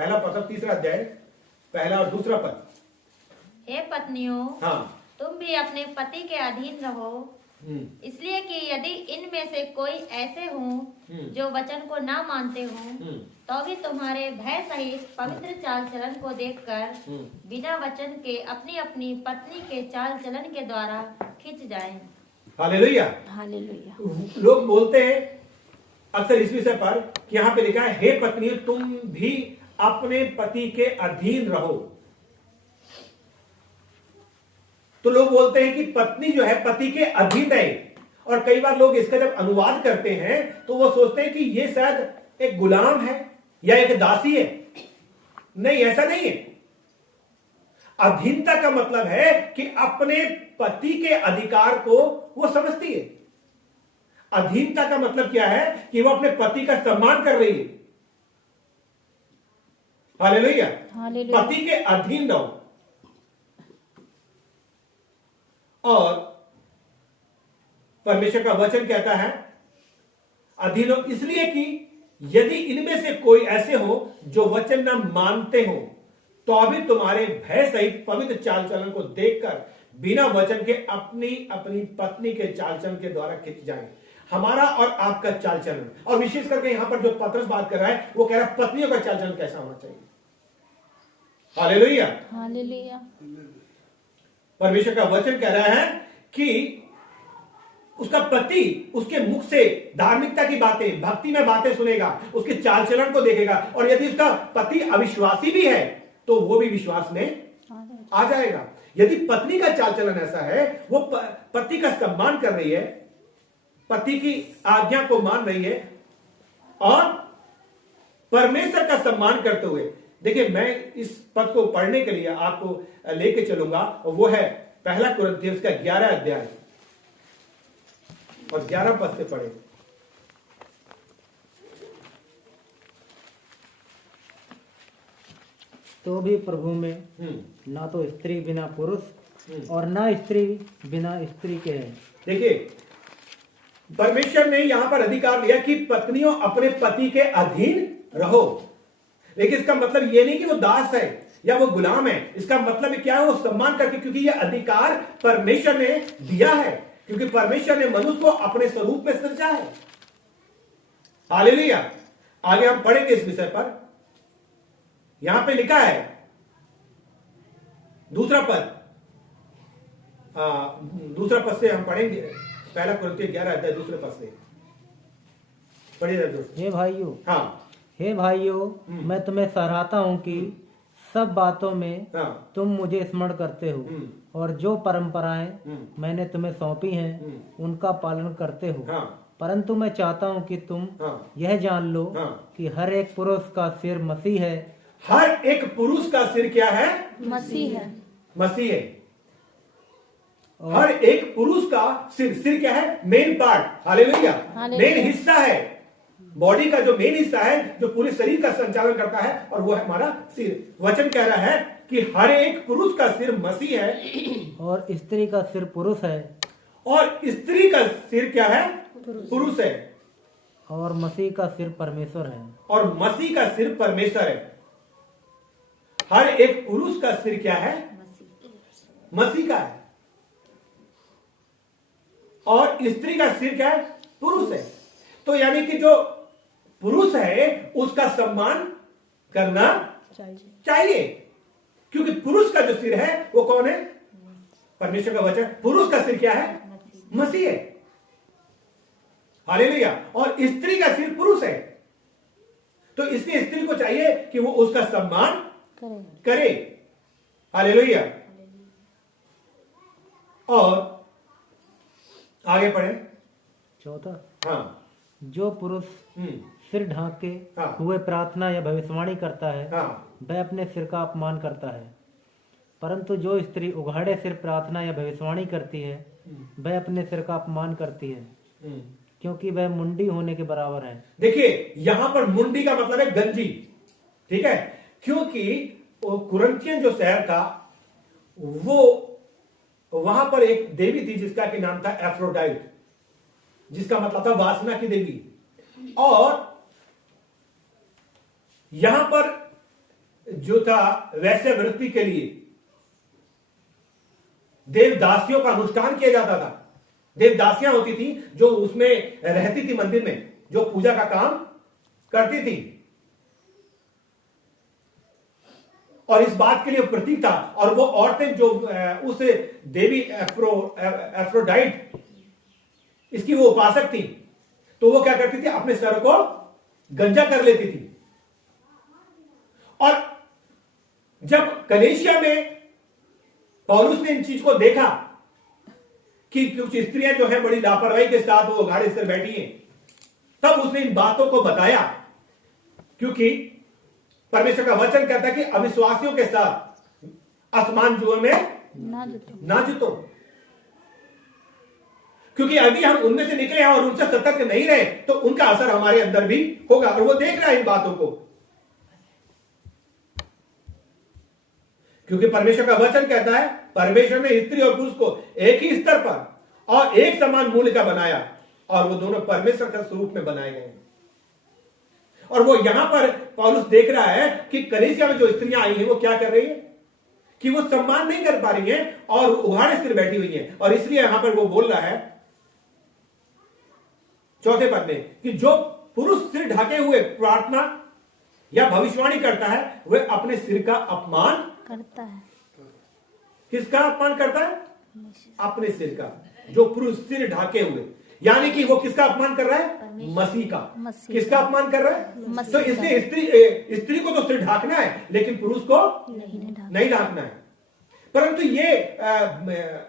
पहला पद, तीसरा अध्याय, पहला और दूसरा पद। हे पत्नियों, हाँ, तुम भी अपने पति के अधीन रहो, इसलिए कि यदि इनमें से कोई ऐसे हों जो वचन को ना मानते हों, तो भी तुम्हारे भय सहित पवित्र चाल चलन को देखकर बिना वचन के अपनी अपनी पत्नी के चाल चलन के द्वारा खिंच जाएं। हालेलुया। हालेलुया। लोग बोलते हैं अक्सर इस विषय पर कि यहाँ पे लिखा है, हे पत्नी तुम भी अपने पति के अधीन रहो। तो लोग बोलते हैं कि पत्नी जो है पति के अधीन है, और कई बार लोग इसका जब अनुवाद करते हैं तो वो सोचते हैं कि ये शायद एक गुलाम है या एक दासी है। नहीं, ऐसा नहीं है। अधीनता का मतलब है कि अपने पति के अधिकार को वो समझती है। अधीनता का मतलब क्या है कि वो अपने पति का सम्मान कर रही है। हालेलुया। पति के अधीन रहो। और परमेश्वर का वचन कहता है अधीन हो, इसलिए कि यदि इनमें से कोई ऐसे हो जो वचन ना मानते हो, तो अभी तुम्हारे भय सहित पवित्र चाल चलन को देखकर बिना वचन के अपनी अपनी पत्नी के चाल चलन के द्वारा खिंच जाए। हमारा और आपका चाल चलन, और विशेष करके यहां पर जो पतरस बात कर रहा है वो कह रहा है पत्नियों का चाल चलन कैसा होना चाहिए। हालेलुया। हालेलुया। परमेश्वर का वचन कह रहा है कि उसका पति उसके मुख से धार्मिकता की बातें, भक्ति में बातें सुनेगा, उसके चाल चलन को देखेगा, और यदि उसका पति अविश्वासी भी है तो वो भी विश्वास में आ जाएगा। यदि पत्नी का चाल चलन ऐसा है, वो पति का सम्मान कर रही है, पति की आज्ञा को मान रही है, और परमेश्वर का सम्मान करते हुए, देखिए मैं इस पद को पढ़ने के लिए आपको लेके चलूंगा, और वो है पहला कुरिन्थियों का 11 अध्याय और 11 पद से पढ़े। तो भी प्रभु में ना तो स्त्री बिना पुरुष और ना स्त्री बिना स्त्री के है। देखिए परमेश्वर ने यहां पर अधिकार दिया कि पत्नियों अपने पति के अधीन रहो, लेकिन इसका मतलब यह नहीं कि वो दास है या वो गुलाम है। इसका मतलब क्या है, वो सम्मान करके, क्योंकि यह अधिकार परमेश्वर ने दिया है, क्योंकि परमेश्वर ने मनुष्य को अपने स्वरूप में सृजा है। हालेलुया। आगे हम पढ़ेंगे इस विषय पर। यहां पे लिखा है दूसरा पद, दूसरा पद से हम पढ़ेंगे, पहला कुरिन्थियों 11 अध्याय दूसरे पद से पढ़िए दोस्त। हे भाइयों, हाँ, हे भाइयों, मैं तुम्हें सराहता हूँ कि सब बातों में तुम मुझे स्मरण करते हो, और जो परंपराएं मैंने तुम्हें सौंपी हैं उनका पालन करते हो। परंतु मैं चाहता हूँ कि तुम यह जान लो कि हर एक पुरुष का सिर मसीह है। हर एक पुरुष का सिर क्या है? मसीह है। मसीह है। हर एक पुरुष का सिर क्या है? Main part. हालेलुया। मेन हिस्सा है, बॉडी का जो मेन हिस्सा है, जो पूरे शरीर का संचालन करता है, और वो है हमारा सिर। वचन कह रहा है कि हर एक पुरुष का सिर मसीह है, और स्त्री का सिर पुरुष है, और स्त्री का सिर क्या है? पुरुष है, और मसीह का सिर परमेश्वर है, और मसीह का सिर परमेश्वर है। हर एक पुरुष का सिर क्या है? मसीह का है, और स्त्री का सिर क्या है? पुरुष है। तो यानी कि जो पुरुष है उसका सम्मान करना चाहिए, क्योंकि पुरुष का जो सिर है वो कौन है? परमेश्वर का वचन। पुरुष का सिर क्या है? मसीह है। हालेलुया। और स्त्री का सिर पुरुष है, तो इसलिए स्त्री को चाहिए कि वो उसका सम्मान करे। हालेलुया। और आगे पढ़े चौथा। हाँ, जो पुरुष सिर ढांक के हुए प्रार्थना या भविष्यवाणी करता है वह अपने सिर का अपमान करता है, परंतु जो स्त्री उघाड़े सिर प्रार्थना या भविष्यवाणी करती है वह अपने सिर का अपमान करती है, क्योंकि वह मुंडी होने के बराबर है। देखिए यहां पर मुंडी का मतलब है गंजी, ठीक है, क्योंकि कुरिन्थियन जो शहर था वो वहां पर एक देवी थी जिसका के नाम था एफ्रोडाइट, जिसका मतलब था वासना की देवी। और यहां पर जो था वैसे वृत्ति के लिए देवदासियों का अनुष्ठान किया जाता था। देवदासियां होती थी जो उसमें रहती थी, मंदिर में जो पूजा का काम करती थी, और इस बात के लिए प्रतीक था। और वो औरतें जो उस देवी एफ्रोडाइट इसकी वो उपासक थी, तो वो क्या करती थी, अपने सर को गंजा कर लेती थी। और जब कलेशिया में पौलुस ने इन चीज को देखा कि कुछ स्त्रियां जो है बड़ी लापरवाही के साथ वो घाड़े से बैठी हैं, तब उसने इन बातों को बताया, क्योंकि परमेश्वर का वचन कहता है कि अविश्वासियों के साथ असमान जुए में ना जुतो। क्योंकि यदि हम उनमें से निकले और उनसे सतर्क नहीं रहे तो उनका असर हमारे अंदर भी होगा। और वो देख रहा है इन बातों को, क्योंकि परमेश्वर का वचन कहता है परमेश्वर ने स्त्री और पुरुष को एक ही स्तर पर और एक समान मूल्य का बनाया, और वो दोनों परमेश्वर के स्वरूप में बनाए गए हैं। और वो यहां पर पौलुस देख रहा है कि कलीसिया में जो स्त्रियां आई हैं वो क्या कर रही हैं, कि वो सम्मान नहीं कर पा रही हैं और उघाड़े सिर बैठी हुई हैं। और इसलिए यहां पर वो बोल रहा है चौथे पद में कि जो पुरुष सिर ढके हुए प्रार्थना या भविष्यवाणी करता है वह अपने सिर का अपमान करता है। किसका अपमान करता है? अपने सिर का। जो पुरुष सिर ढके हुए, यानी कि वो किसका अपमान कर रहा है? मसीह का। किसका अपमान कर रहा है? तो इसलिए स्त्री को तो सिर ढाकना है, लेकिन पुरुष को नहीं ढाकना है। परंतु ये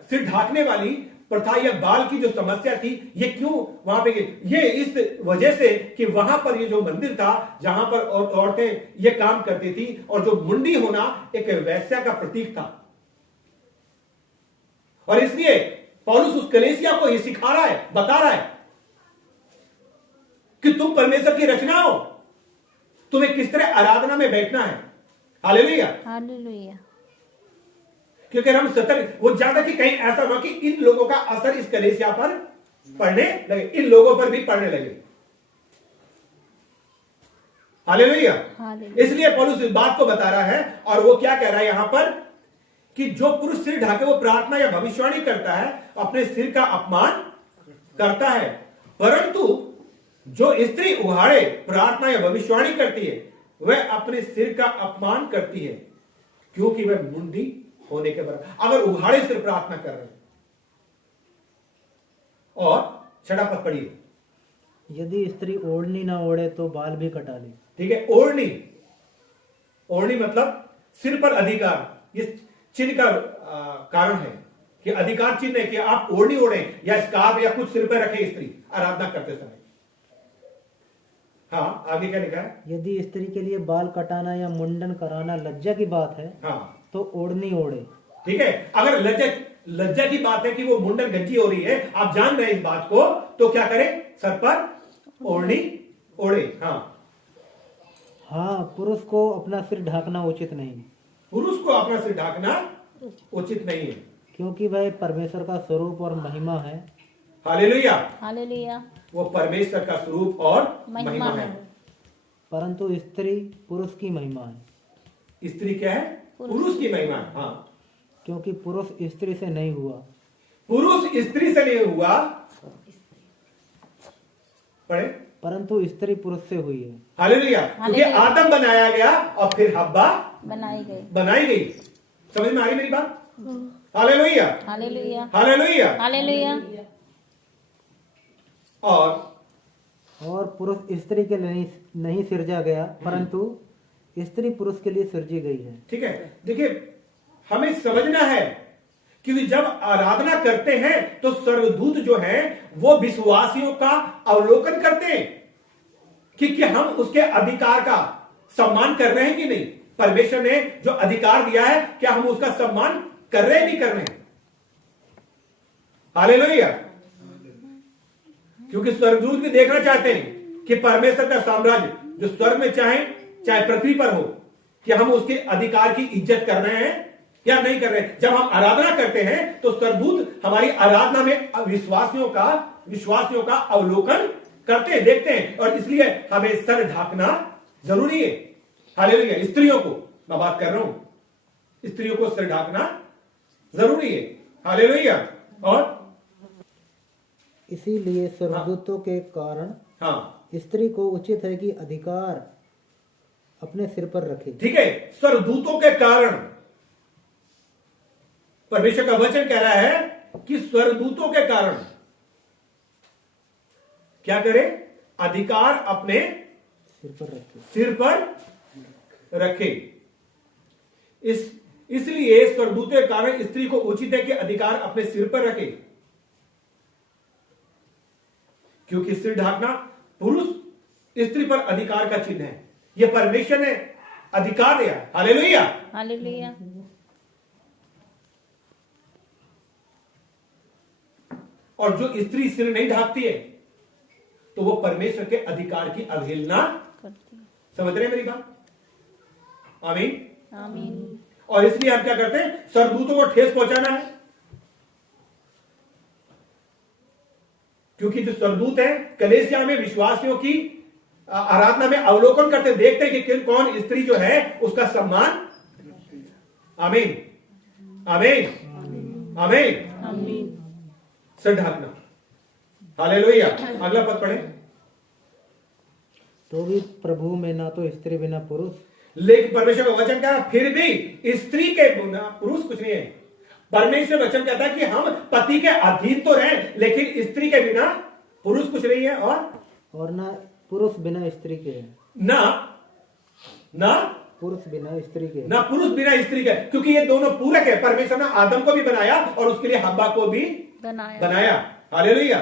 सिर ढाकने वाली प्रथा या बाल की जो समस्या थी, ये क्यों वहां पे? ये इस वजह से कि वहां पर ये जो मंदिर था जहां पर औरतें ये काम करती थी, और जो मुंडी होना एक वैश्या का प्रतीक था। और इसलिए पौलुस उस कलीसिया को ये सिखा रहा है, बता रहा है कि तुम परमेश्वर की रचना हो, तुम्हें किस तरह आराधना में बैठना है। Hallelujah, hallelujah. क्योंकि हम सतर्क, वो जानता कि कहीं ऐसा ना कि इन लोगों का असर इस कलीसिया पर पड़ने लगे, इन लोगों पर भी पड़ने लगे। हालेलुया। इसलिए पौलुस इस बात को बता रहा है, और वो क्या कह रहा है यहां पर कि जो पुरुष सिर ढाके वो प्रार्थना या भविष्यवाणी करता है, अपने सिर का अपमान करता है, परंतु जो स्त्री उघाड़े प्रार्थना या भविष्यवाणी करती है वह अपने सिर का अपमान करती है, क्योंकि वह मुंडी होने के बराबर। अगर उघाड़े सिर प्रार्थना कर रहे हैं, और छठा पद पढ़िए, यदि स्त्री ओढ़नी ना ओढ़े तो बाल भी कटा ले। ठीक है, ओढ़नी, ओढ़नी मतलब सिर पर अधिकार, ये चिन्ह का कारण है कि अधिकार चिन्ह है कि आप ओढ़नी ओढ़ें या स्कार्फ या कुछ सिर पर रखें स्त्री आराधना करते समय। हाँ, आगे क्या लिखा है? यदि स्त्री के लिए बाल कटाना या मुंडन कराना लज्जा की बात है, हाँ, तो ओढ़नी ओढ़े। ठीक है, अगर लज्जा की बात है कि वो मुंडन गंजी हो रही है, आप जान रहे हैं इस बात को, तो क्या करें? सर पर ओढ़नी ओढ़े। हाँ, पुरुष को अपना सिर ढाकना उचित नहीं। पुरुष को अपना सिर ढाकना उचित नहीं है, क्योंकि वह परमेश्वर का स्वरूप और महिमा है। Hallelujah, hallelujah. वो परमेश्वर का स्वरूप और महिमा है। परंतु स्त्री पुरुष की महिमा है। स्त्री क्या है? पुरुष की महिमा है। हाँ, क्योंकि पुरुष स्त्री से नहीं हुआ। पुरुष स्त्री से नहीं हुआ, पढ़े, परंतु स्त्री पुरुष से हुई है। हालेलुया, क्योंकि आदम बनाया गया और फिर हव्वा बनाई गई। समझ में आ रही मेरी बात? Hallelujah, hallelujah, hallelujah, hallelujah. और पुरुष स्त्री के लिए नहीं सिरजा गया, परंतु स्त्री पुरुष के लिए सिरजी गई है। ठीक है, देखिए हमें समझना है कि जब आराधना करते हैं तो स्वर्गदूत जो है वो विश्वासियों का अवलोकन करते हैं कि हम उसके अधिकार का सम्मान कर रहे हैं कि नहीं। परमेश्वर ने जो अधिकार दिया है क्या हम उसका सम्मान कर रहे हैं, नहीं कर रहे हैं? हालेलुया, क्योंकि स्वर्गदूत भी देखना चाहते हैं कि परमेश्वर का साम्राज्य जो स्वर्ग में चाहे पृथ्वी पर हो, कि हम उसके अधिकार की इज्जत कर रहे हैं या नहीं कर रहे हैं। जब हम आराधना करते हैं तो स्वर्गदूत हमारी आराधना में विश्वासियों का अवलोकन करते हैं, देखते हैं, और इसलिए हमें सर ढाकना जरूरी है। हालेलुया, स्त्रियों को, मैं बात कर रहा हूं स्त्रियों को सिर ढाकना जरूरी है। हालेलुया। और इसीलिए स्वर्गदूतों के कारण हाँ, स्त्री को उचित है कि अधिकार अपने सिर पर रखे। ठीक है, स्वर्गदूतों के कारण परमेश्वर का वचन कह रहा है कि स्वर्गदूतों के कारण क्या करे? अधिकार अपने सिर पर रखे। इसलिए स्वर्गदूतों के कारण स्त्री को उचित है कि अधिकार अपने सिर पर रखे, क्योंकि सिर ढाकना पुरुष स्त्री पर अधिकार का चिन्ह है। यह परमेश्वर ने अधिकार दिया। हालेलुया। हालेलुया। और जो स्त्री सिर नहीं ढाकती है तो वो परमेश्वर के अधिकार की अवहेलना समझ रहे हैं मेरी बात? आमीन। आमीन। और इसलिए हम क्या करते हैं? स्वर्गदूतों को ठेस पहुंचाना है, क्योंकि जो स्वर्गदूत है कलीसिया में विश्वासियों की आराधना में अवलोकन करते, देखते हैं कि कौन स्त्री जो है उसका सम्मान। आमीन, आमीन, आमीन, आमीन। सिर ढाकना। हालेलुया। अगला पद पढ़े। तो भी प्रभु में ना तो स्त्री बिना पुरुष, लेकिन परमेश्वर का वचन क्या है? फिर भी स्त्री के बिना पुरुष कुछ नहीं है। परमेश्वर वचन कहता है कि हम पति के अधीन तो रहें, लेकिन स्त्री के बिना पुरुष कुछ नहीं है। और ना पुरुष बिना स्त्री के है, ना पुरुष बिना स्त्री के, ना पुरुष बिना स्त्री के, क्योंकि ये दोनों पूरक है। परमेश्वर ने आदम को भी बनाया और उसके लिए हव्वा को भी बनाया। हालेलुया।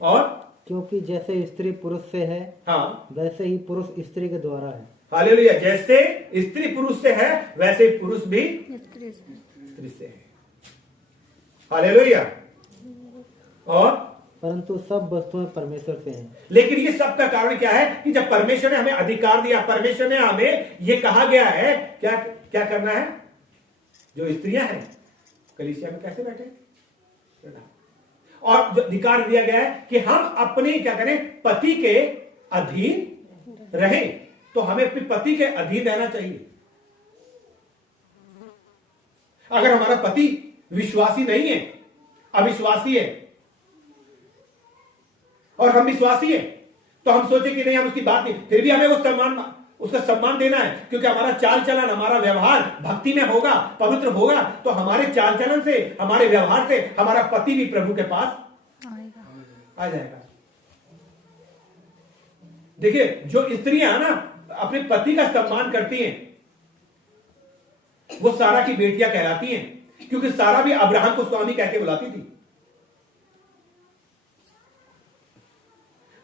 और क्योंकि जैसे स्त्री पुरुष से है, हाँ, वैसे ही पुरुष स्त्री के द्वारा है। हालेलुया। जैसे स्त्री पुरुष से है वैसे ही पुरुष भी स्त्री से है। हालेलुया। और परंतु सब वस्तुएं परमेश्वर से हैं। लेकिन ये सब का कारण क्या है? कि जब परमेश्वर ने हमें अधिकार दिया, परमेश्वर ने हमें ये कहा गया है क्या क्या करना है? जो स्त्रियां हैं कलीसिया में कैसे बैठे, और जो अधिकार दिया गया है कि हम अपनी क्या करें? पति के अधीन रहें। तो हमें अपने पति के अधीन रहना चाहिए। अगर हमारा पति विश्वासी नहीं है, अविश्वासी है, और हम विश्वासी हैं, तो हम सोचे कि नहीं, हम उसकी बात नहीं, फिर भी हमें उसका सम्मान देना है, क्योंकि हमारा चाल चलन, हमारा व्यवहार भक्ति में होगा, पवित्र होगा, तो हमारे चाल चलन से, हमारे व्यवहार से हमारा पति भी प्रभु के पास आ जाएगा। देखिए, जो स्त्रियां ना अपने पति का सम्मान करती हैं, वो सारा की बेटियां कहलाती हैं, क्योंकि सारा भी अब्राहम को स्वामी कह के बुलाती थी।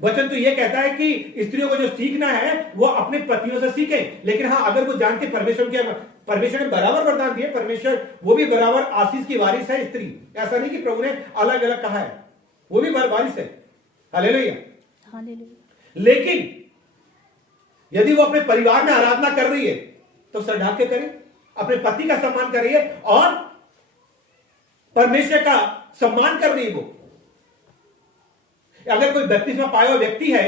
वचन तो यह कहता है कि स्त्रियों को जो सीखना है वो अपने पतियों से सीखें। लेकिन हाँ, अगर वो जानते परमेश्वर ने बराबर वरदान दिए, परमेश्वर वो भी बराबर आशीष की वारिस है स्त्री। ऐसा नहीं कि प्रभु ने अलग अलग कहा है, वो भी वारिस है। हालेलुया। लेकिन यदि वो अपने परिवार में आराधना कर रही है तो सर ढाक के करे, अपने पति का सम्मान कर रही है और परमेश्वर का सम्मान कर रही है। वो अगर कोई बपतिस्मा पाया हुआ व्यक्ति है,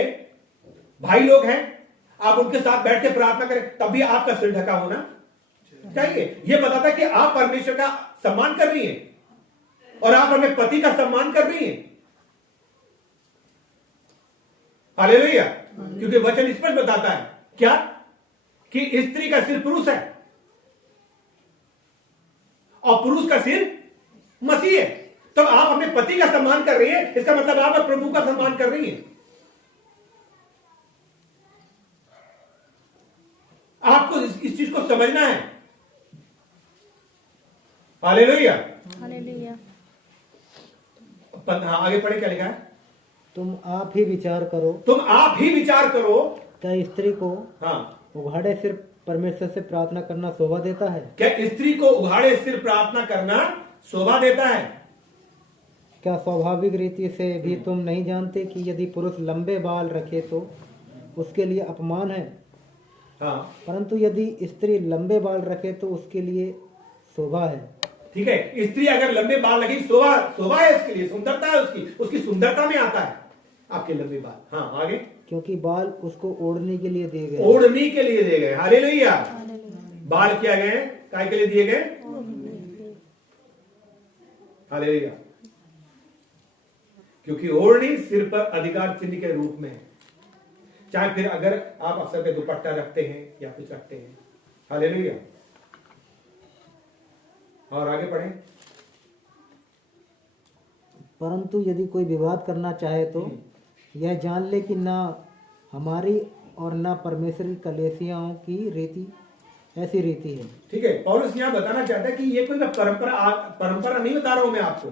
भाई लोग हैं, आप उनके साथ बैठ के प्रार्थना करें, तब भी आपका सिर ढका होना चाहिए। यह बताता है कि आप परमेश्वर का सम्मान कर रही हैं और आप अपने पति का सम्मान कर रही हैं। हालेलुया। क्योंकि वचन स्पष्ट बताता है क्या? कि स्त्री का सिर पुरुष है और पुरुष का सिर मसीह है। तो आप अपने पति का सम्मान कर रही है, इसका मतलब आप प्रभु का सम्मान कर रही है। आपको इस चीज को समझना है। हालेलुया। हालेलुया। आगे पढ़े, क्या लिखा है? तुम आप ही विचार करो, तुम आप ही विचार करो, क्या स्त्री को उघाड़े सिर परमेश्वर से प्रार्थना करना शोभा देता है? क्या स्त्री को उघाड़े सिर प्रार्थना करना शोभा देता है? क्या स्वाभाविक रीति से भी तुम नहीं जानते कि यदि पुरुष लंबे बाल रखे तो उसके लिए अपमान है? परंतु यदि स्त्री लंबे बाल रखे तो उसके लिए शोभा है। ठीक है, स्त्री अगर लंबे बाल लगे शोभा है, उसके लिए सुंदरता है, उसकी सुंदरता में आता है आपके लंबे बाल। हाँ, आगे। क्योंकि बाल उसको ओढ़ने के लिए दिए गए। ओढ़ने के लिए दिए गए। हालेलुया। बाल क्या गए? काय के लिए दिए गए? हालेलुया। क्योंकि ओढ़नी सिर पर अधिकार चिन्ह के रूप में है। चाहे फिर अगर आप अक्सर पे दुपट्टा रखते हैं या कुछ रखते हैं। हालेलुया। और आगे पढ़ें। परंतु यदि कोई विवाद करना चाहे तो यह जान ले कि ना हमारी और ना परमेश्वर की कलीसियाओं की रीति ऐसी रीति है। ठीक है, पौलुस यहां बताना चाहता है कि ये कोई परंपरा नहीं बता रहा हूं मैं आपको,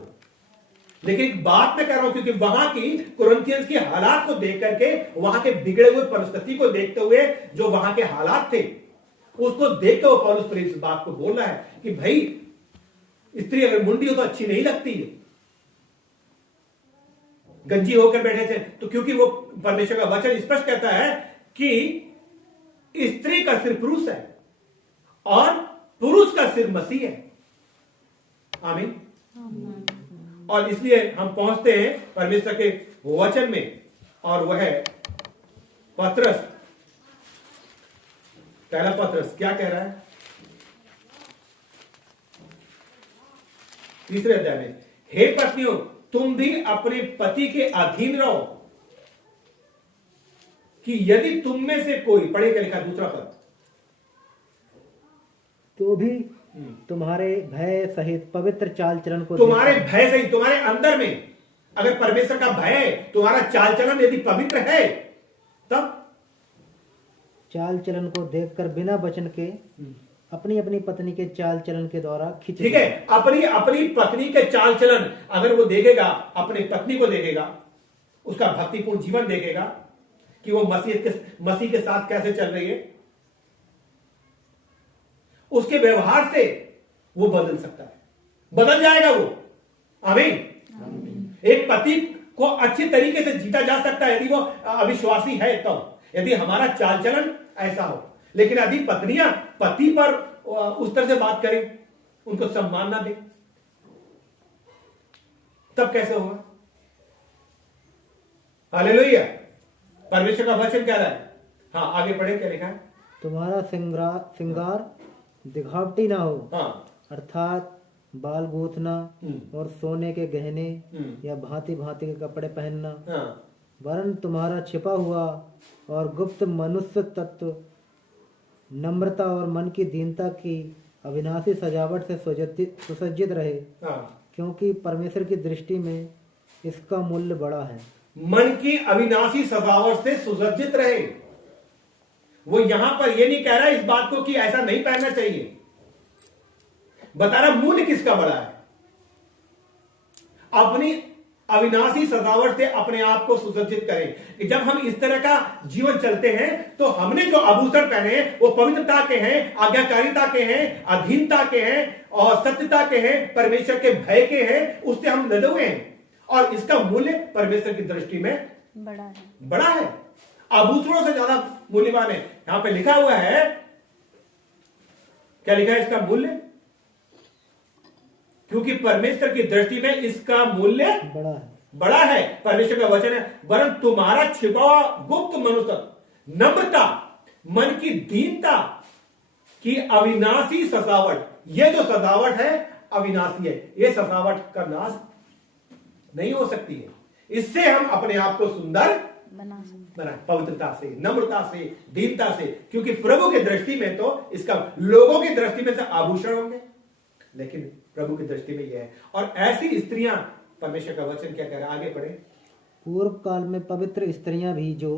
लेकिन एक बात मैं कह रहा हूं क्योंकि वहां की कुरिन्थियंस की हालात को देख करके, वहां के बिगड़े हुए परिस्थिति को देखते हुए जो वहां के हालात थे उसको देखते हुए पौलुस पर इस बात को बोल रहा है कि भाई स्त्री अगर मुंडी हो तो अच्छी नहीं लगती है। गंजी होकर बैठे थे तो क्योंकि वो परमेश्वर का वचन स्पष्ट कहता है कि स्त्री का सिर पुरुष है और पुरुष का सिर मसीह है। आमीन। और इसलिए हम पहुंचते हैं परमेश्वर के वचन में, और वह है पत्रस, पहला पत्रस क्या कह रहा है? 3 अध्याय में, हे पत्नियों तुम भी अपने पति के अधीन रहो, कि यदि तुम में से कोई, पढ़े क्या लिखा दूसरा पद, तो भी तुम्हारे भय सहित पवित्र चाल चलन को, तुम्हारे भय सहित, तुम्हारे अंदर में अगर परमेश्वर का भय है, तुम्हारा चाल चलन यदि पवित्र है, तब चाल चलन को देखकर बिना वचन के अपनी अपनी पत्नी के चाल चलन के द्वारा खींच। ठीक है, अपनी अपनी पत्नी के चाल चलन अगर वो देखेगा, अपनी पत्नी को देखेगा, उसका भक्तिपूर्ण जीवन देखेगा कि वो मसीह के साथ कैसे चल रही है, उसके व्यवहार से वो बदल सकता है, बदल जाएगा वो। आमीन। एक पति को अच्छी तरीके से जीता जा सकता है यदि वो अविश्वासी है, तो यदि हमारा चाल चलन ऐसा हो। लेकिन यदि पत्नियां पति पर उस तरह से बात करें, उनको सम्मान ना दे, तब कैसे होगा? हालेलुया। परमेश्वर का वचन कह रहा है। हाँ, आगे पढ़े, क्या लिखा है? तुम्हारा श्रृंगार दिखावटी ना हो, हाँ, अर्थात बाल गूंथना और सोने के गहने या भांति भांति के कपड़े पहनना, हाँ, वरन तुम्हारा छिपा हुआ और गुप्त मनुष्य तत्व नम्रता और मन की दीनता की अविनाशी सजावट से सुसज्जित रहे, हाँ। क्योंकि परमेश्वर की दृष्टि में इसका मूल्य बड़ा है। मन की अविनाशी सजावट से सुसज्जित रहे। वो यहां पर ये नहीं कह रहा इस बात को कि ऐसा नहीं पहनना चाहिए, बता रहा मूल्य किसका बड़ा है। अपनी अविनाशी सजावट से अपने आप को सुसज्जित करें कि जब हम इस तरह का जीवन चलते हैं तो हमने जो आभूषण पहने हैं वो पवित्रता के हैं, आज्ञाकारिता के हैं, अधीनता के हैं और सत्यता के हैं, परमेश्वर के भय के हैं, उससे हम लदे हुए हैं और इसका मूल्य परमेश्वर की दृष्टि में बड़ा है, आभूषणों से ज्यादा मूल्यवान है। यहां पे लिखा हुआ है, क्या लिखा है इसका मूल्य? क्योंकि परमेश्वर की दृष्टि में इसका मूल्य बड़ा है। परमेश्वर का वचन है, वरन तुम्हारा छिपा हुआ गुप्त मनुष्य नम्रता, मन की दीनता की अविनाशी सजावट, ये जो सजावट है अविनाशी है, ये सजावट का नाश नहीं हो सकती है। इससे हम अपने आप को सुंदर बना, पवित्रता से, नम्रता से, दीनता से, क्योंकि प्रभु की दृष्टि में तो इसका, लोगों की दृष्टि में से आभूषण होंगे, लेकिन प्रभु की दृष्टि में यह है। और ऐसी स्त्रियां, परमेश्वर का वचन क्या कह रहा है, आगे पढ़े। पूर्व काल में पवित्र स्त्रियां भी जो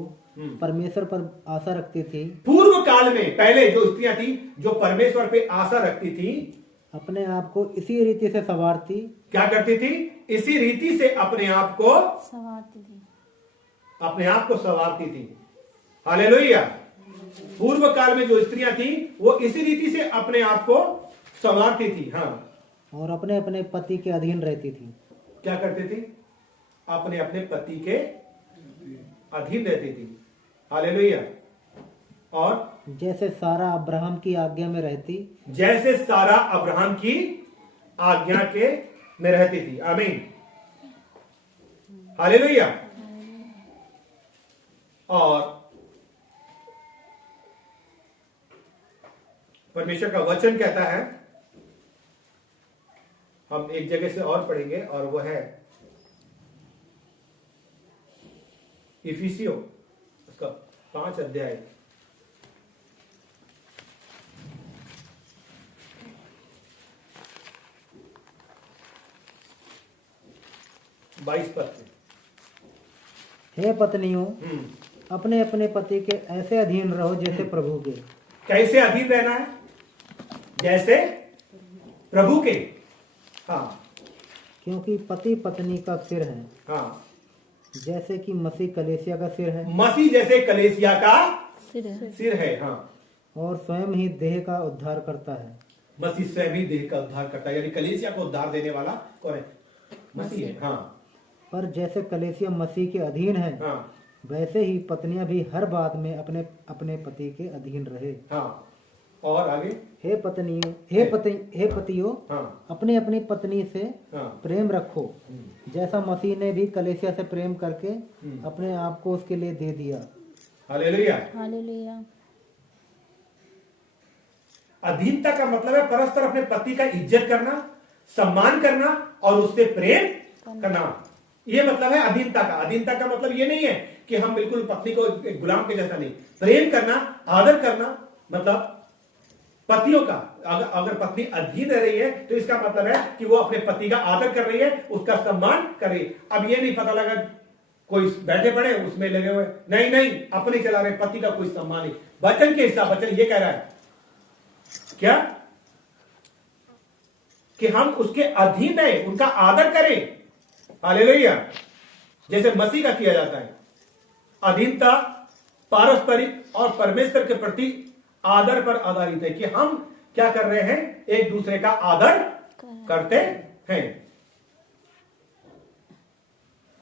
परमेश्वर पर आशा रखती थी, पूर्व काल में पहले जो स्त्रियां थी जो परमेश्वर पे आशा रखती थी, अपने आप को इसी रीति से संवारती, क्या करती थी? इसी रीति से अपने आप को संवारती थी। हालेलुया। पूर्व काल में जो स्त्रियां थी वो इसी रीति से अपने आप को संवारती थी। हाँ, और अपने अपने पति के अधीन रहती थी। क्या करती थी? अपने अपने पति के अधीन रहती थी। हालेलुया। और जैसे सारा अब्राहम की आज्ञा में रहती, जैसे सारा अब्राहम की आज्ञा के में रहती थी। आमीन। हालेलुया। और परमेश्वर का वचन कहता है, हम एक जगह से और पढ़ेंगे और वो है इफिसियों उसका 5 अध्याय 22 पद में। हे पत्नियों, अपने अपने पति के ऐसे अधीन रहो जैसे प्रभु के। कैसे अधीन रहना है? जैसे प्रभु के। हाँ, क्योंकि पति पत्नी का सिर है। हाँ, जैसे कि मसीह कलीसिया का सिर है। मसीह जैसे कलीसिया का सिर है। हाँ, और स्वयं ही देह का उद्धार करता है। मसीह स्वयं ही देह का उद्धार करता है, यानी कलीसिया को उद्धार देने वाला कौन है? मसीह है। हाँ, पर जैसे कलीसिया मसीह के अधीन है, हाँ, वैसे ही पत्नियां भी हर बात में अपने अपने पति के अधीन रहे। हाँ, और आगे हे पतियों, हाँ, अपनी अपनी पत्नी से हाँ, प्रेम रखो, जैसा मसीह ने भी कलीसिया से प्रेम करके अपने आप को उसके लिए दे दिया। हालेलुया। हालेलुया। अधीनता का मतलब है परस्पर अपने पति का इज्जत करना, सम्मान करना और उससे प्रेम करना। ये मतलब है अधीनता का। अधीनता का मतलब ये नहीं है कि हम बिल्कुल पत्नी को एक गुलाम के जैसा नहीं, प्रेम करना, आदर करना। मतलब पतियों का अगर पत्नी अधीन रह रही है तो इसका मतलब है कि वो अपने पति का आदर कर रही है, उसका सम्मान कर रही है। अब ये नहीं पता लगा कोई बैठे पड़े उसमें लगे हुए, नहीं नहीं अपने चला रहे, पति का कोई सम्मान नहीं। वचन के हिसाब वचन ये कह रहा है क्या कि हम उसके अधीन है, उनका आदर करें। हालेलुया। जैसे मसीह का किया जाता है। अधीनता पारस्परिक और परमेश्वर के प्रति आदर पर आधारित है कि हम क्या कर रहे हैं, एक दूसरे का आदर करते हैं।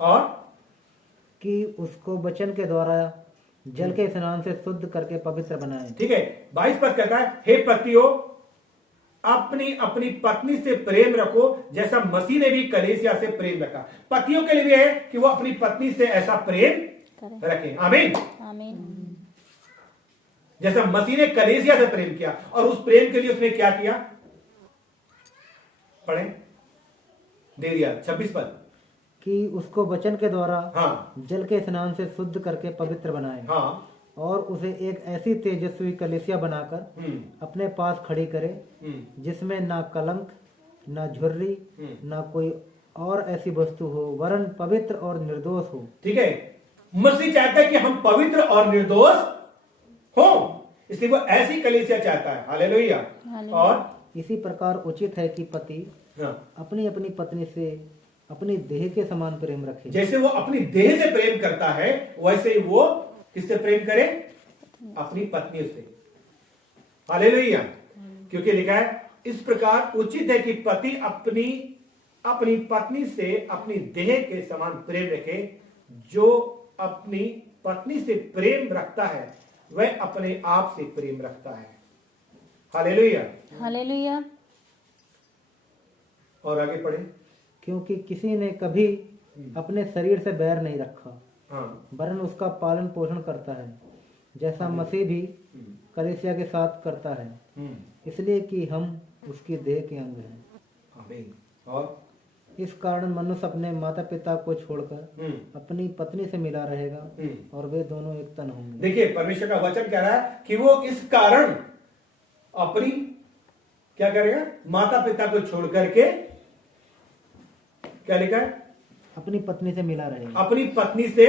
और कि उसको वचन के द्वारा जल के स्नान से शुद्ध करके पवित्र बनाए। ठीक है, 22 पद कहता है, हे पतियों, अपनी अपनी पत्नी से प्रेम रखो जैसा मसीह ने भी कलीसिया से प्रेम रखा। पतियों के लिए भी है कि वो अपनी पत्नी से ऐसा प्रेम रखें। आमीन। आमीन। जैसा मसीह ने कलीसिया से प्रेम किया, और उस प्रेम के लिए उसने क्या किया? पढ़ें, दे दिया 26 पद कि उसको वचन के द्वारा हाँ, जल के स्नान से शुद्ध करके पवित्र बनाए। हाँ, और उसे एक ऐसी तेजस्वी कलीसिया बनाकर अपने पास खड़ी करे जिसमें ना कलंक, ना झुर्री, ना कोई और ऐसी वस्तु हो, वरन पवित्र और निर्दोष हो। ठीक है, मसीह चाहता है कि हम पवित्र और निर्दोष हो, इसलिए वो ऐसी कलीसिया चाहता है। हालेलुया। और इसी प्रकार उचित है कि पति अपनी अपनी पत्नी से अपनी देह के समान प्रेम रखे। जैसे वो अपनी देह से प्रेम करता है, वैसे ही वो किससे प्रेम करे? अपनी पत्नी से। हालेलुया। क्योंकि लिखा है, इस प्रकार उचित है कि पति अपनी अपनी पत्नी से अपनी देह के समान प्रेम रखे। जो अपनी पत्नी से प्रेम रखता है वह अपने आप से प्रेम रखता है। हालेलुया। हालेलुया। और आगे पढ़े। क्योंकि किसी ने कभी अपने शरीर से बैर नहीं रखा, हाँ, वरन उसका पालन पोषण करता है, जैसा मसीह भी कलीसिया के साथ करता है, इसलिए कि हम उसकी देह के अंग हैं। आमीन। और इस कारण मनुष्य अपने माता पिता को छोड़कर अपनी पत्नी से मिला रहेगा और वे दोनों एक तन होंगे। देखिए, परमेश्वर का वचन कह रहा है कि वो इस कारण अपनी क्या करेगा? माता पिता को छोड़ करके, क्या लिखा है? अपनी पत्नी से मिला रहेगा। अपनी पत्नी से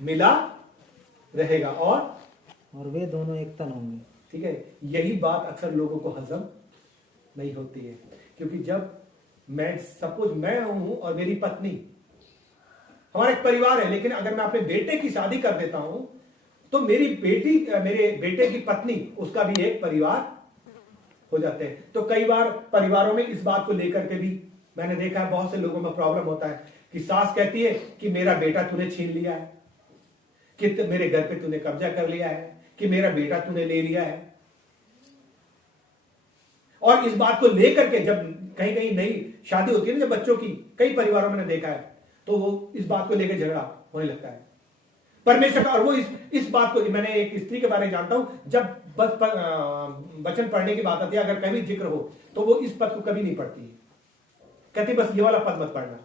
मिला रहेगा और वे दोनों एक तन होंगे। ठीक है, यही बात अक्सर लोगों को हजम नहीं होती है। क्योंकि जब सपोज मैं हूं और मेरी पत्नी, हमारा एक परिवार है, लेकिन अगर मैं अपने बेटे की शादी कर देता हूं तो मेरे बेटे की पत्नी, उसका भी एक परिवार हो जाते हैं। तो कई बार परिवारों में इस बात को लेकर के भी मैंने देखा है, बहुत से लोगों में प्रॉब्लम होता है कि सास कहती है कि मेरा बेटा तूने छीन लिया है, कि मेरे घर पे तूने कब्जा कर लिया है, कि मेरा बेटा तूने ले लिया है। और इस बात को लेकर के जब कहीं कहीं नई शादी होती है ना, जब बच्चों की, कई परिवारों में देखा है, तो वो इस बात को लेकर झगड़ा होने लगता है। परमेश्वर का। और वो इस बात को, मैंने एक स्त्री के बारे में जानता हूं, जब वचन पढ़ने की बात आती है, अगर कभी जिक्र हो तो वो इस पद को कभी नहीं पढ़ती है, कहती बस ये वाला पद मत पढ़ना,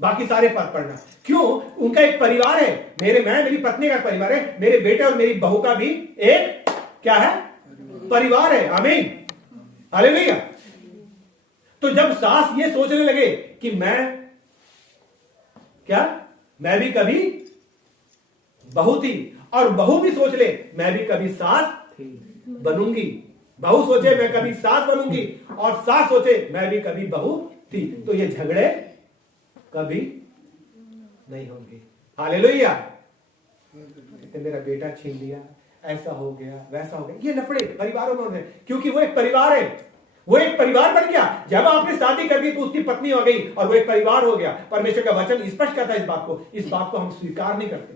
बाकी सारे पद पढ़ना। क्यों? उनका एक परिवार है, मेरी पत्नी का परिवार है, मेरे बेटे और मेरी बहू का भी एक क्या है, परिवार है। आमीन, हालेलुया। तो जब सास ये सोचने लगे कि मैं भी कभी बहू थी, और बहू भी सोच ले मैं भी कभी सास बनूंगी, बहू सोचे मैं कभी सास बनूंगी, और सास सोचे मैं भी कभी बहू थी, तो ये झगड़े कभी नहीं होंगे। हालेलुया। मेरा बेटा छीन लिया, ऐसा हो गया, वैसा हो गया, ये लफड़े परिवारों में होते हैं, क्योंकि वो एक परिवार है, वो एक परिवार बन गया। जब आपने शादी कर दी तो उसकी पत्नी हो गई और वो एक परिवार हो गया। परमेश्वर का वचन स्पष्ट करता है इस बात को हम स्वीकार नहीं करते।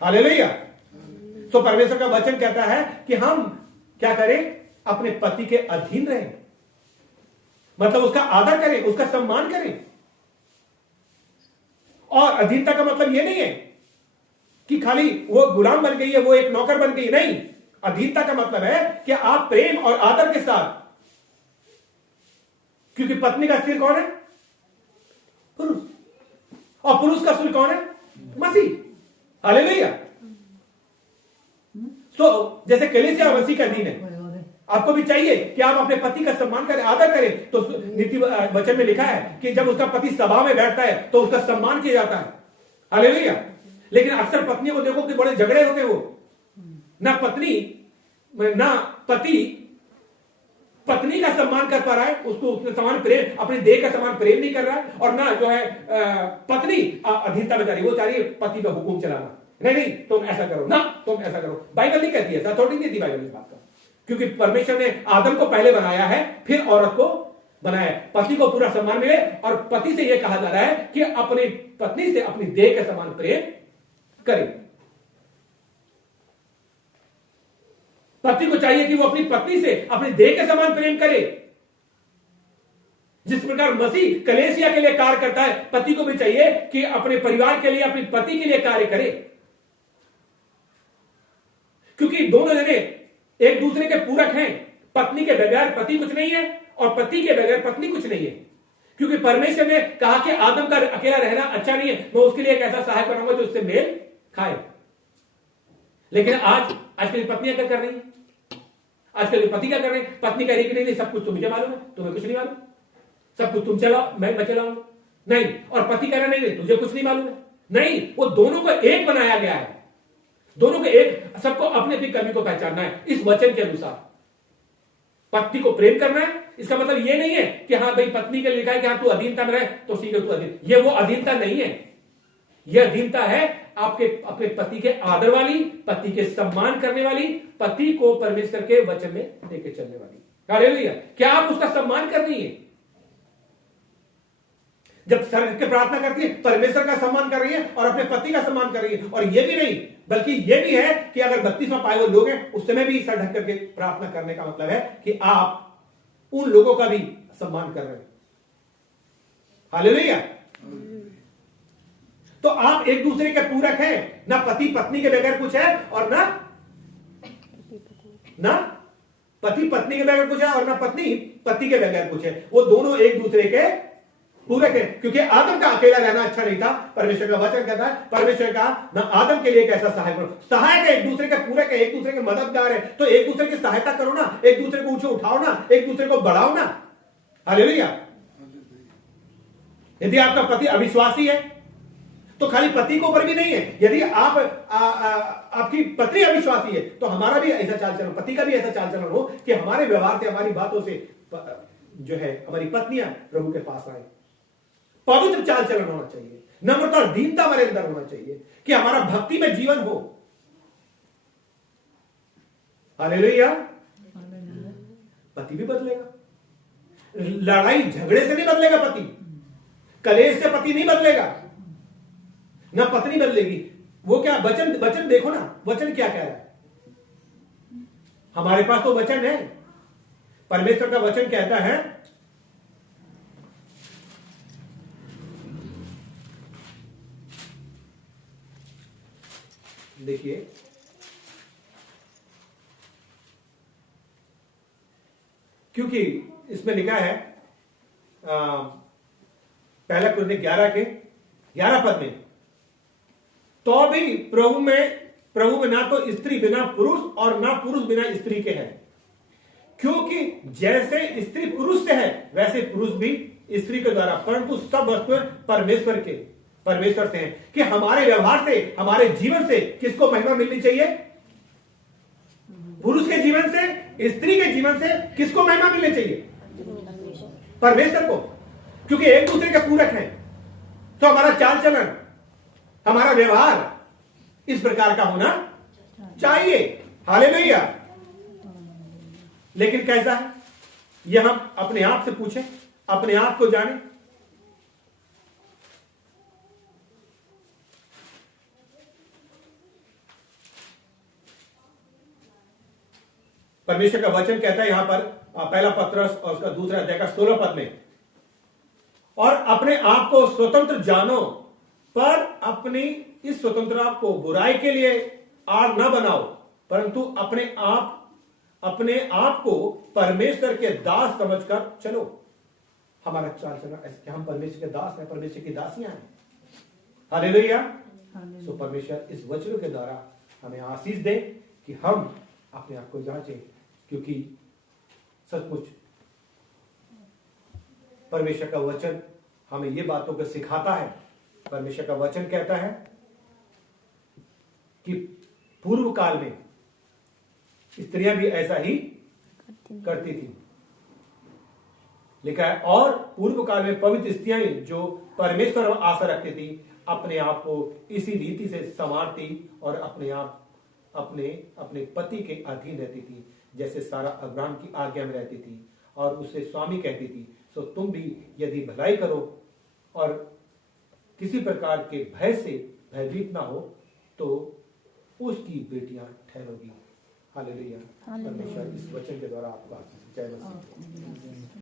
हालेलुया। तो परमेश्वर का वचन कहता है कि हम क्या करें, अपने पति के अधीन रहें, मतलब उसका आदर करें, उसका सम्मान करें। और अधीनता का मतलब यह नहीं है कि खाली वो गुलाम बन गई है, वो एक नौकर बन गई, नहीं। अधीनता का मतलब है कि आप प्रेम और आदर के साथ, क्योंकि पत्नी का सिर कौन है, पुरुष, और पुरुष का सिर कौन है, मसीह। हालेलुया। तो जैसे कलीसिया मसीह का दीन है, आपको भी चाहिए कि आप अपने पति का सम्मान करें, आदर करें। तो नीति वचन में लिखा है कि जब उसका पति सभा में बैठता है तो उसका सम्मान किया जाता है। हालेलुया। लेकिन अक्सर पत्नियों को देखो कि बड़े झगड़े होते हो, ना पत्नी का सम्मान कर पा रहा है, उसको उसने समान प्रेम, अपने देह का समान प्रेम नहीं कर रहा है, और ना जो है पत्नी अधीनता में जा रही, वो चाह रही है पति का हुक्म चलाना, नहीं तुम ऐसा करो, ना तुम ऐसा करो। बाइबल नहीं कहती है, अथॉरिटी नहीं देती बाइबल इस बात का, क्योंकि परमेश्वर ने आदम को पहले बनाया है, फिर औरत को बनाया है। पति को पूरा सम्मान मिले, और पति से यह कहा जा रहा है कि अपनी पत्नी से अपनी देह के समान प्रेम करे। पति को चाहिए कि वो अपनी पत्नी से अपनी देह के समान प्रेम करे। जिस प्रकार मसीह कलीसिया के लिए कार्य करता है, पति को भी चाहिए कि अपने परिवार के लिए, अपनी पति के लिए कार्य करे, क्योंकि दोनों जने एक दूसरे के पूरक हैं। पत्नी के बगैर पति कुछ नहीं है, और पति के बगैर पत्नी कुछ नहीं है, क्योंकि परमेश्वर ने कहा कि आदम का अकेला रहना अच्छा नहीं है, मैं उसके लिए एक ऐसा सहायक बनाऊंगा जो उससे मेल खाए। लेकिन आजकल की पत्नियां क्या कर रही है, आजकल के पति क्या कर रहे हैं, पत्नी कह रही कि नहीं सब कुछ तो मुझे मालूम है, तुम्हें कुछ नहीं मालूम, सब कुछ तुम चलाओ, मैं चलाऊंगा, नहीं। और पति कह रहा नहीं तुझे कुछ नहीं मालूम है, नहीं। वो दोनों को एक बनाया गया है, दोनों को एक, सबको अपनी अपनी कमी को पहचानना है इस वचन के अनुसार। पत्नी को प्रेम करना है, इसका मतलब ये नहीं है कि हाँ भाई पत्नी के लिए लिखा है कि हाँ तू अधीनता में रहे तो ठीक है तू अधीन, ये वो अधीनता नहीं है। यह अधीनता है आपके अपने पति के आदर वाली, पति के सम्मान करने वाली, पति को परमेश्वर के वचन में लेके चलने वाली। हालेलुया। क्या आप उसका सम्मान कर रही है? जब सर्ग के प्रार्थना करती है, परमेश्वर का सम्मान कर रही है और अपने पति का सम्मान कर रही है। और यह भी नहीं, बल्कि यह भी है कि अगर 32वां पाए हुए लोग हैं, उस समय भी सर ढक करके प्रार्थना करने का मतलब है कि आप उन लोगों का भी सम्मान कर रहे हैं। हालेलुया। तो आप एक दूसरे के पूरक हैं, ना पति पत्नी के बगैर कुछ है, और ना पति पत्नी के बगैर कुछ है, और ना पत्नी पति के बगैर कुछ है। वो दोनों एक दूसरे के पूरक है, क्योंकि आदम का अकेला रहना अच्छा नहीं था। परमेश्वर का वचन कहता है, परमेश्वर का ना आदम के लिए एक ऐसा सहायक करो। सहायक है, एक दूसरे के पूरक है, एक दूसरे के मददगार है, तो एक दूसरे की सहायता करो ना, एक दूसरे को ऊंचे उठाओ ना, एक दूसरे को बढ़ाओ ना। हालेलुया। यदि आपका पति अविश्वासी है तो खाली पति के ऊपर भी नहीं है, यदि आपकी पत्नी अविश्वासी है तो हमारा भी ऐसा चाल चलन, पति का भी ऐसा चाल चलन हो कि हमारे व्यवहार से, हमारी बातों से जो है हमारी पत्नियां प्रभु के पास आए। पवित्र चाल चलन होना चाहिए, नम्रता और दीनता हमारे अंदर होना चाहिए कि हमारा भक्ति में जीवन हो। हालेलुया। पति भी बदलेगा, लड़ाई झगड़े से नहीं बदलेगा पति, कलेश से पति नहीं बदलेगा, ना पत्नी बदलेगी। वो क्या वचन देखो ना, वचन क्या कह रहा है। हमारे पास तो वचन है, परमेश्वर का वचन कहता है देखिए, क्योंकि इसमें लिखा है पहला कुरिन्थियों 11 के 11 पद में, तो भी प्रभु में ना तो स्त्री बिना पुरुष और ना पुरुष बिना स्त्री के है, क्योंकि जैसे स्त्री पुरुष से है वैसे पुरुष भी स्त्री के द्वारा, परंतु सब वस्तुएं परमेश्वर से हैं। कि हमारे व्यवहार से, हमारे जीवन से किसको महिमा मिलनी चाहिए? पुरुष के जीवन से, स्त्री के जीवन से किसको महिमा मिलनी चाहिए? परमेश्वर को, क्योंकि एक दूसरे के पूरक हैं। तो हमारा चाल चलन, हमारा व्यवहार इस प्रकार का होना चाहिए। हालेलुया। लेकिन कैसा है यह हम अपने आप से पूछें, अपने आप को जानें। परमेश्वर का वचन कहता है यहां पर पहला पत्रस और उसका दूसरा अध्याय का 16 पद में, और अपने आप को स्वतंत्र जानो, पर अपनी इस स्वतंत्रता को बुराई के लिए आड़ न बनाओ, परंतु अपने आप को परमेश्वर के दास समझकर चलो। हमारा चाल चलना ऐसे, हम परमेश्वर के दास हैं, परमेश्वर की दासियां हैं। हालेलुया। सो परमेश्वर इस वचनों के द्वारा हमें आशीष दे कि हम अपने आप को जांचें, क्योंकि सचमुच परमेश्वर का वचन हमें ये बातों को सिखाता है। परमेश्वर का वचन कहता है कि पूर्व काल में स्त्रियां भी ऐसा ही करती थी, लिखा है, और पूर्व काल में पवित्र स्त्रियां जो परमेश्वर पर आशा रखती थी अपने आप को इसी रीति से संवारती और अपने पति के अधीन रहती थी, जैसे सारा अब्राहम की आज्ञा में रहती थी और उसे स्वामी कहती थी। सो तुम भी यदि भलाई करो और किसी प्रकार के भय से भयभीत ना हो तो उसकी बेटियां ठहरोगी। हालेलुया। परमेश्वर इस वचन के द्वारा आपका जय मसीह।